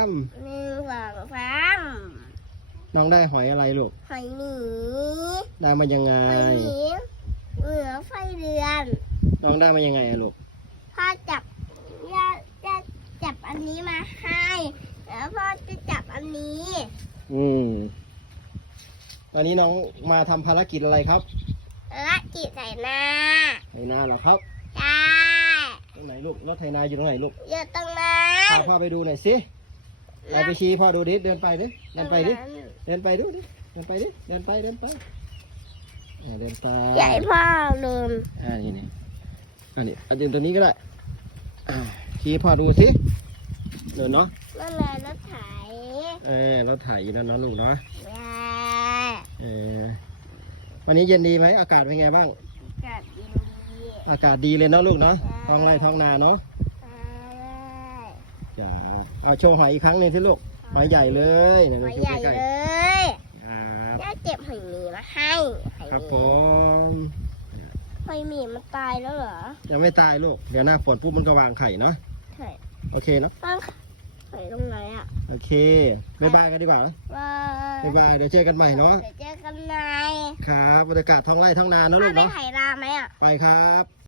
ามหนึ่งสองสามน้องได้หอยอะไรลูก หอยหนีได้มายังไง หอยหนีเหนือไฟเดือน น้องได้มายังไงอะลูก พ่อจับย่าจะจับอันนี้มาให้ แล้วพ่อจะจับอันนี้ อืมตอนนี้น้องมาทำภารกิจอะไรครับและจีใส่หน้าไถนาเหรอครับได้ตรงไหนลูกรถไถนาอยู่ตรงไหนลูกเยอะตรงนั้พานพ่อไปดูหน่อยสิ ไปไปชี้พ่อดูดิ เดินไปดิ เดินไปดิตรงนั้นเดินไปดูดิ เดินไปดิ เดินไป เดินไปอ่าเดินไปใหญ่พ่อลืมอ่านี่นี่อันนี้อันนี้ตัวนี้ก็ได้อ่าชี้พ่อดูสิเดินเนาะนั่นแหละรถไถเออรถไถอยู่นั่นเนาะลูกเนาะได้เออวันนี้เย็นดีไหมอากาศเป็นไงบ้างกับยินดี อากาศดีเลยเนาะลูกเนาะท้องไร่ท้องนาเนาะได้ จ้าเอาโชว์หอยอีกครั้งหนึ่งสิลูกหอยใหญ่เลยเนี่ยหดูอยสิใหญ่ใกล้เลยๆครับย่าเจ็บหอยหมีมาให้หอยหครับมีผมหอยหมีมันตายแล้วเหรอยังไม่ตายลูกเดี๋ยวหน้าฝนปุ๊บมันก็วางไข่เนาะใช่โอเคเนาะตั้งหอยตรงไหนอะโอเคบ๊ายบายกันดีกว่าเนอะว่าบ๊ายบายเดี๋ยวเจอกันใหม่เนาะเดี๋ยวเจอกันในครับบรรยากาศท้องไร่ท้องนาเนาะพ่ลูอกไปเนาะไถนาไหมอะ ไปครับ